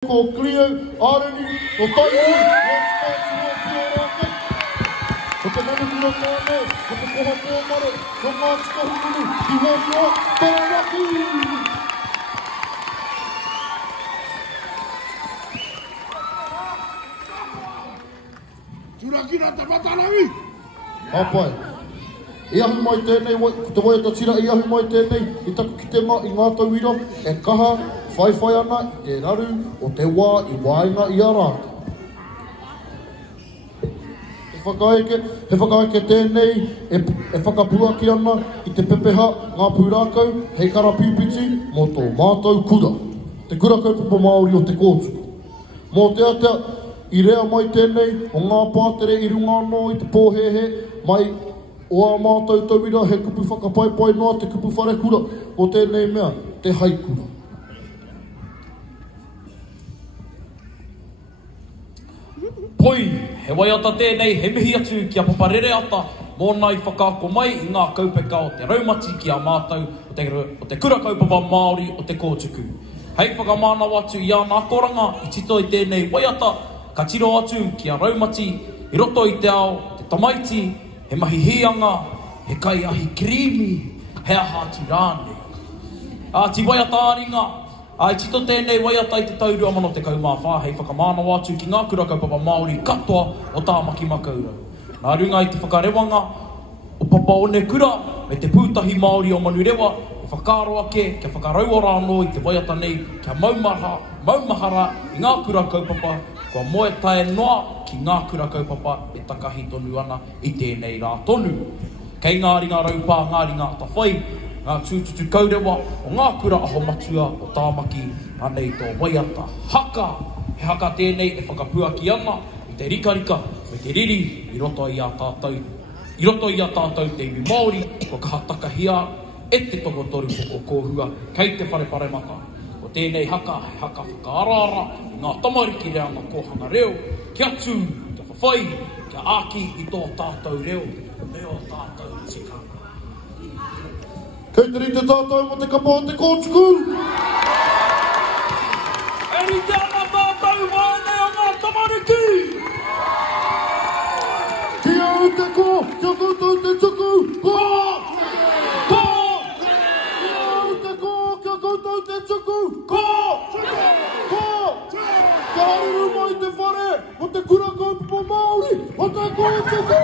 Ko Cleo, Arani, ko Taihu, ko te manu kura kāne, ko te koha kōmare, ko ngā tika hukuru, ki hōtua, Taranaki! Turakina te Watarawi! Apai, i ahu mai tēnei, ko te waiata tira i ahu mai tēnei, i taku ki te mā i ngā tauira, e kaha, whaiwhai ana i te raru o te wā i wāinga i a rāta. He whakaeke tēnei, e whakapuaki ana i te pepeha ngā pūrākau, hei kara pīpiti mō tō mātou kura. Te kura kaupapa Māori o te kōtuku. Mō te atea, i rea mai tēnei o ngā pātere i runga anō i te pōhehe, mai o a mātou tauira he kupu whakapaipai noa te kupu whare kura o tēnei mea, te haikura. Poi, he waiata tēnei, he mihi atu ki a paparere ata, mō nai whakaako mai i ngā kaupeka o te raumati ki a mātou o te kura kaupapa Māori o te kōtuku. Hei whakamānau atu i a nā koranga, i tito i tēnei waiata, ka tiro atu ki a raumati, i roto i te ao, te tamaiti, he mahi hianga, he kai ahi krimi, he aha atu rāne. Ti waiata āringa, ai tito tēnei waiata i te taurua mano te kaumāwha, hei whakamānau atu ki ngā kura kaupapa Māori katoa o tāmaki makaurau. Nā runga i te whakarewanga, o papa o ne kura, me te pūtahi Māori o Manurewa, e whakaro ake, kia whakaraua rāno i te waiata nei, kia maumahara i ngā kura kaupapa, kua moe tae noa ki ngā kura kaupapa e takahi tonu ana i tēnei rā tonu. Kei ngā ringa raupā, ngā ringa atawhai, ngā tūtutu kaurewa o ngā kura aho matua o tāmaki anei tō waiata. Haka, he haka tēnei e whakapuaki ana i te rikarika, me te riri, i roto i a tātou te iwi Māori, ko kaha takahia, e te toko toru o kōhua, kei te whare mata. Ko tēnei haka, he haka whakaarara, i ngā tamariki rea ngā kohanga reo, kia tū, kia whawhai, kia āki i tō tātou reo, reo tātou tika. Kei te rite tātou mo te kapa o te kōtuku! E rite ana tātou wāne o ngā tamariki! Kia au te kō, kia koutou te tuku, kō! Kō! Kia au te kō, kia koutou te tuku, kō! Kō! Kia aruru mai te whare o te kura kaupapa Māori o te kōtuku!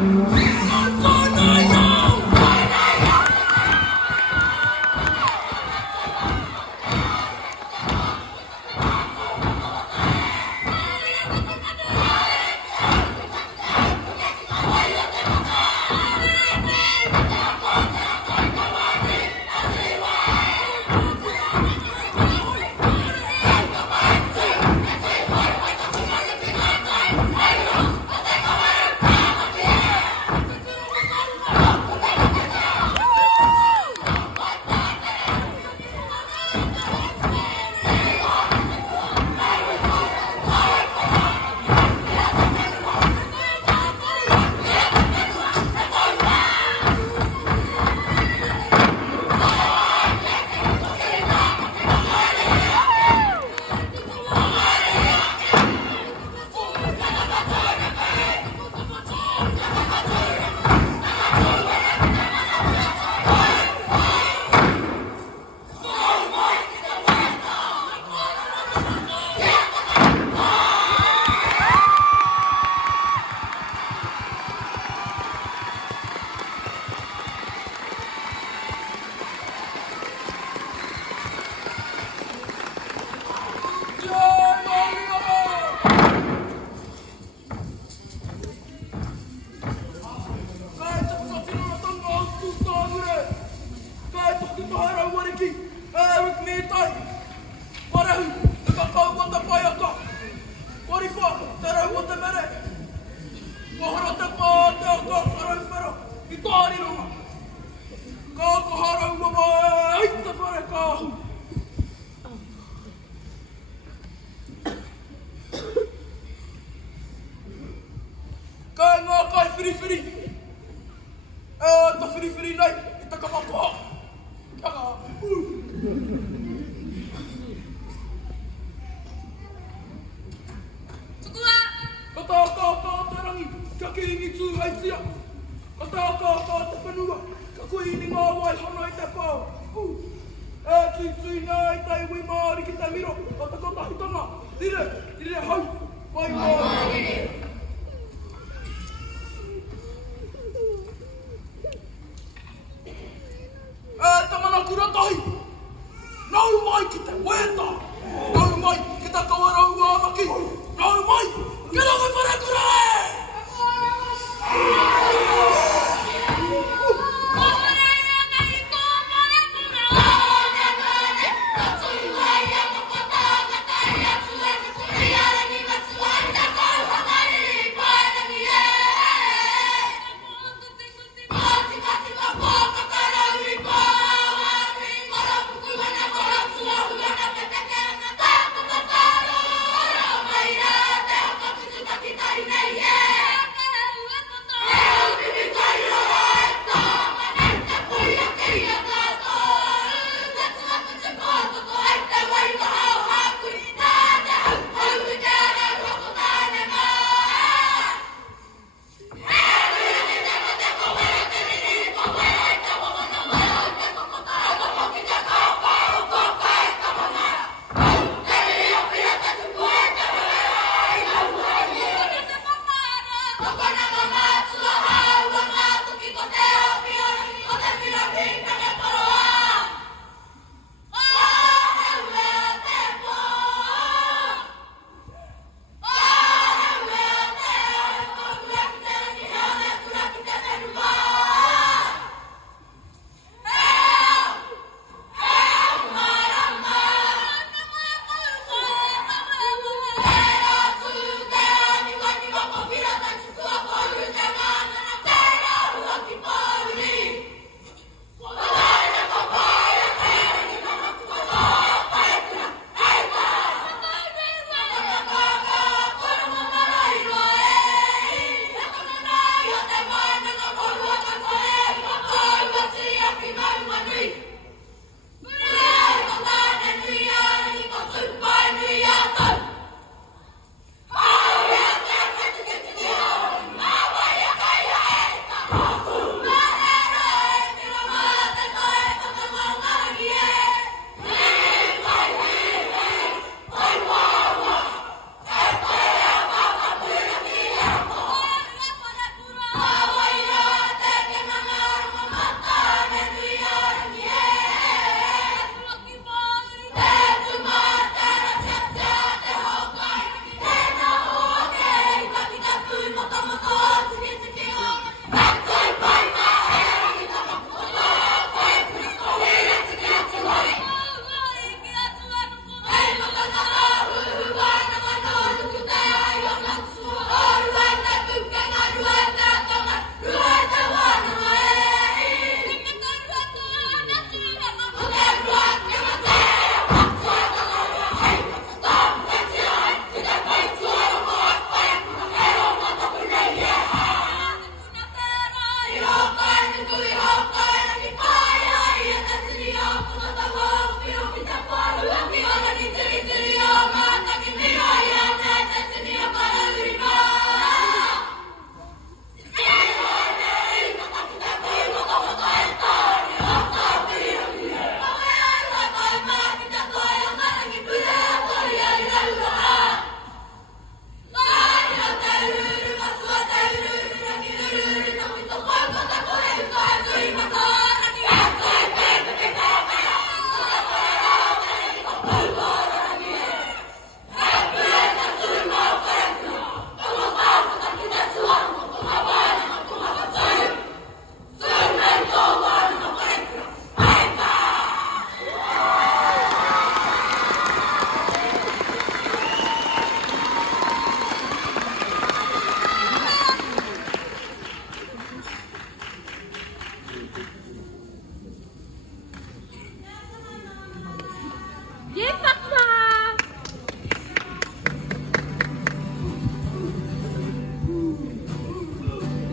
Go,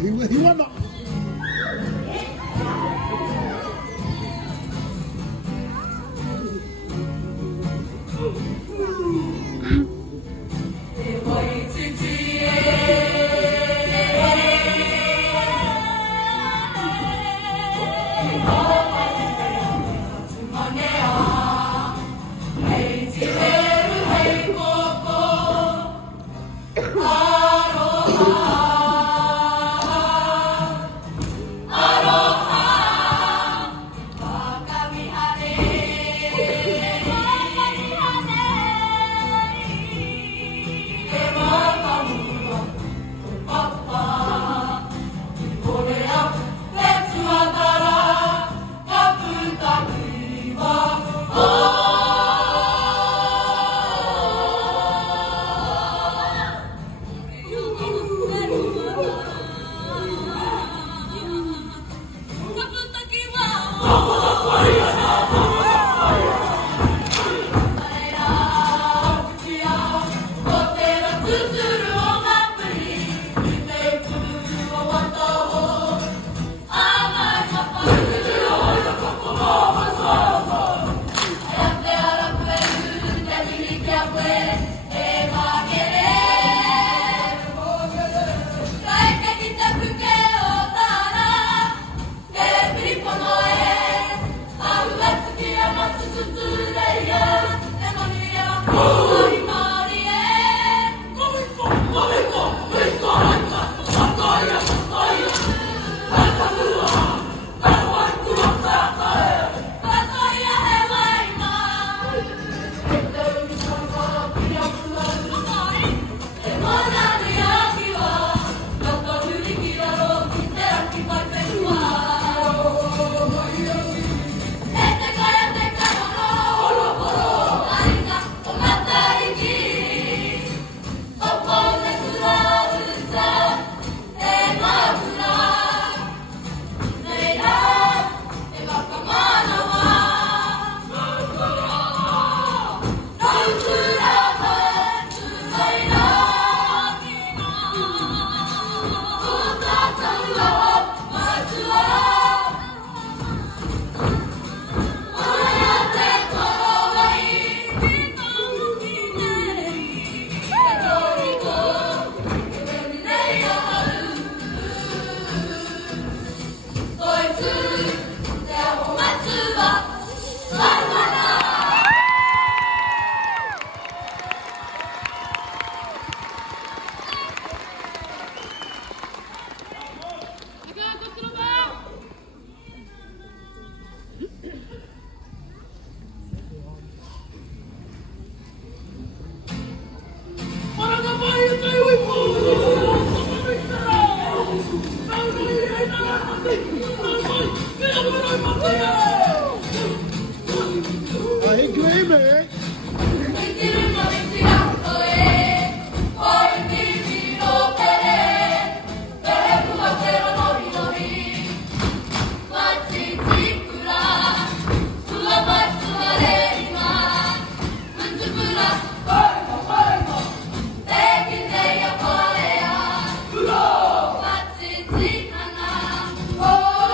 He won that. Oh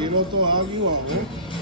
Ke loto agi wa o.